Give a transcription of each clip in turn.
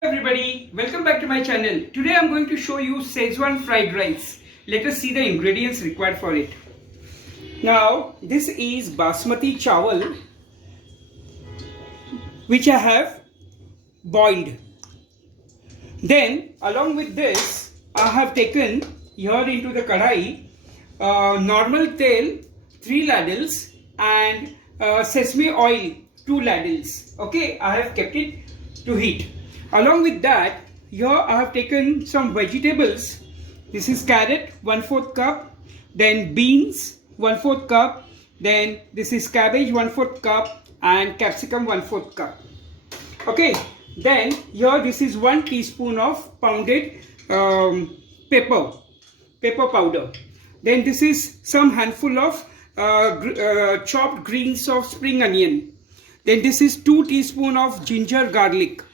Everybody, welcome back to my channel. Today I'm going to show you Schezwan fried rice. Let us see the ingredients required for it. Now this is Basmati chawal which I have boiled. Then along with this I have taken here into the kadhai normal tel 3 ladles and sesame oil 2 ladles. Okay, I have kept it to heat. Along with that, here I have taken some vegetables. This is carrot 1/4 cup, then beans 1/4 cup, then this is cabbage 1/4 cup and capsicum 1/4 cup. Okay, then here this is 1 teaspoon of pounded pepper powder. Then this is some handful of chopped greens of spring onion. Then this is 2 teaspoon of ginger garlic.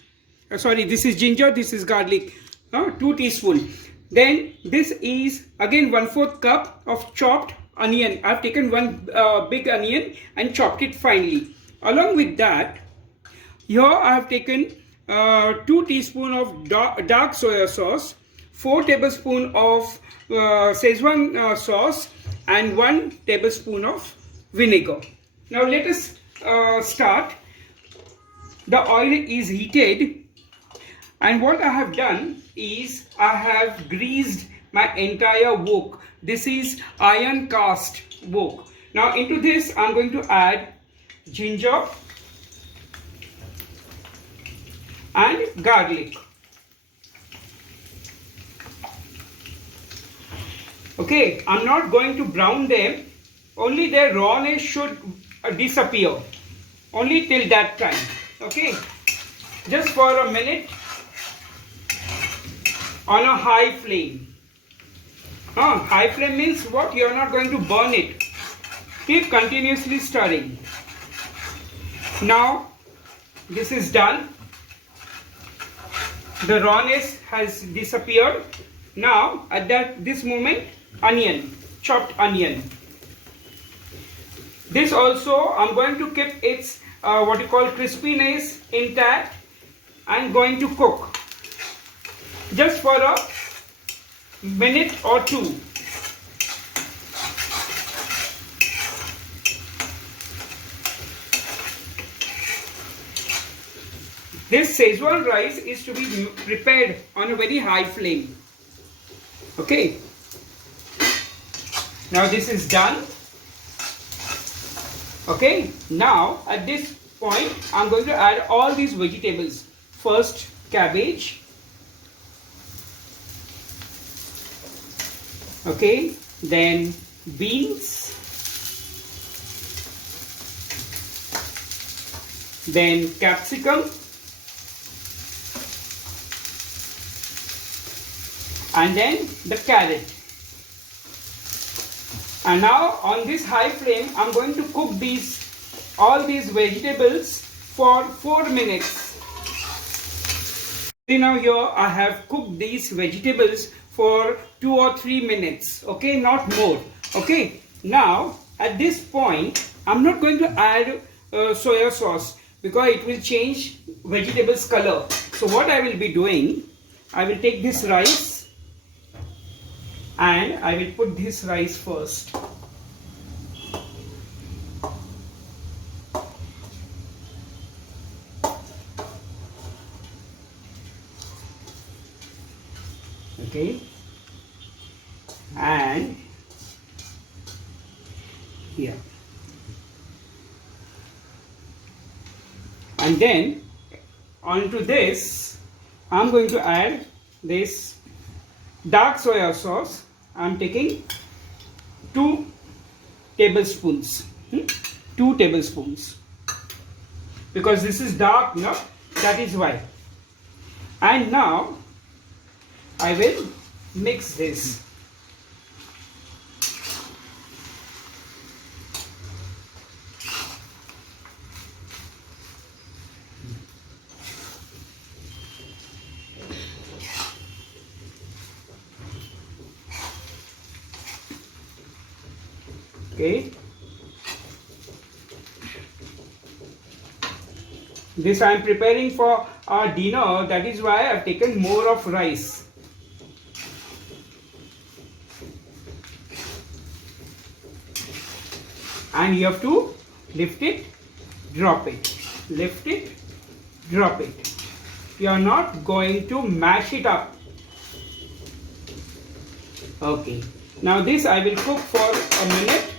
Sorry, this is ginger, this is garlic, 2 teaspoon. Then this is again 1/4 cup of chopped onion. I have taken one big onion and chopped it finely. Along with that, here I have taken 2 teaspoon of dark soya sauce, 4 tablespoon of Schezwan sauce and 1 tablespoon of vinegar. Now let us start. The oil is heated. And what I have done is I have greased my entire wok. This is iron cast wok. Now into this I am going to add ginger and garlic. Okay, I am not going to brown them. Only their rawness should disappear. Only till that time. Okay, just for a minute. On a high flame. High flame means what? You are not going to burn it. Keep continuously stirring. Now this is done. The rawness has disappeared. Now at this moment, onion, chopped onion. This also I'm going to keep its what you call crispiness intact. I'm going to cook just for a minute or two. This Schezwan rice is to be prepared on a very high flame. Okay. Now this is done. Okay. Now at this point I am going to add all these vegetables. First cabbage. Okay, then beans, then capsicum, and then the carrot. And now on this high flame, I am going to cook all these vegetables for 4 minutes. See, now here I have cooked these vegetables for 2 or 3 minutes. Okay, not more. Okay, now at this point I'm not going to add soya sauce because it will change vegetables color. So what I will be doing, I will take this rice and I will put this rice first. Okay, and here, and then onto this I am going to add this dark soya sauce. I am taking 2 tablespoons. 2 tablespoons because this is dark, no? That is why. And now I will mix this. Okay. This I am preparing for our dinner, that is why I have taken more of rice. And you have to lift it, drop it, lift it, drop it. You are not going to mash it up. Okay, now this I will cook for a minute,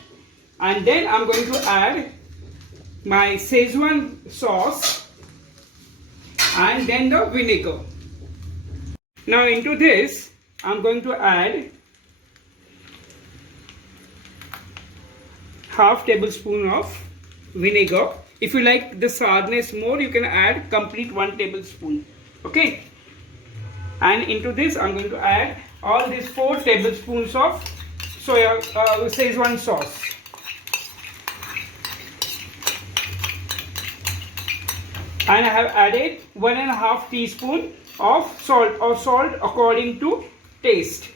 and then I am going to add my Schezwan sauce and then the vinegar. Now into this I am going to add half tablespoon of vinegar. If you like the sourness more, you can add complete 1 tablespoon. Okay, and into this I'm going to add all these 4 tablespoons of Schezwan sauce. And I have added 1.5 teaspoon of salt, or salt according to taste.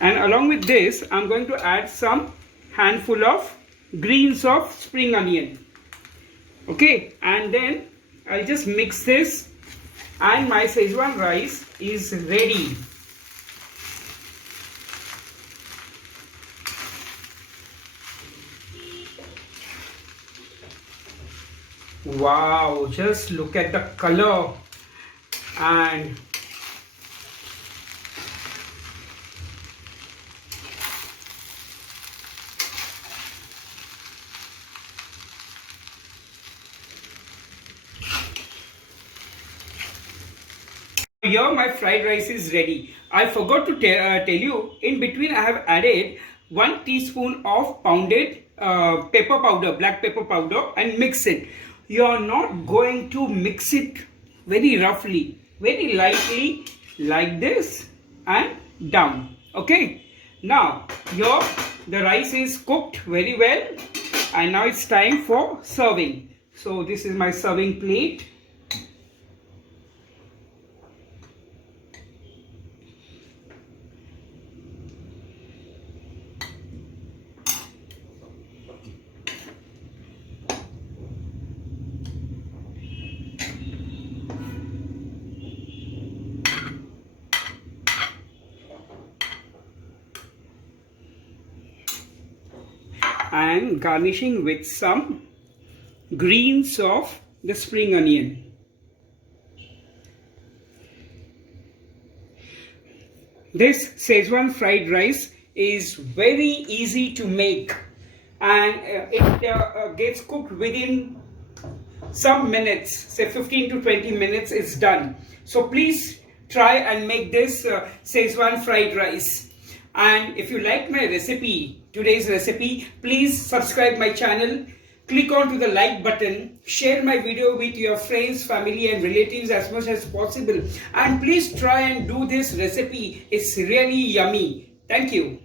And along with this, I am going to add some handful of greens of spring onion. Okay, and then I'll just mix this, and my Schezwan rice is ready. Wow, just look at the color. And here my fried rice is ready. I forgot to tell you, in between I have added 1 teaspoon of pounded pepper powder, black pepper powder, and mix it. You are not going to mix it very roughly, very lightly, like this and down. Okay, now here the rice is cooked very well, and now it's time for serving. So this is my serving plate. And garnishing with some greens of the spring onion. This Schezwan fried rice is very easy to make, and it gets cooked within some minutes, say 15 to 20 minutes, it's done. So please try and make this Schezwan fried rice. And if you like my recipe, today's recipe, please subscribe my channel, click on to the like button, share my video with your friends, family and relatives as much as possible, and please try and do this recipe. It's really yummy. Thank you.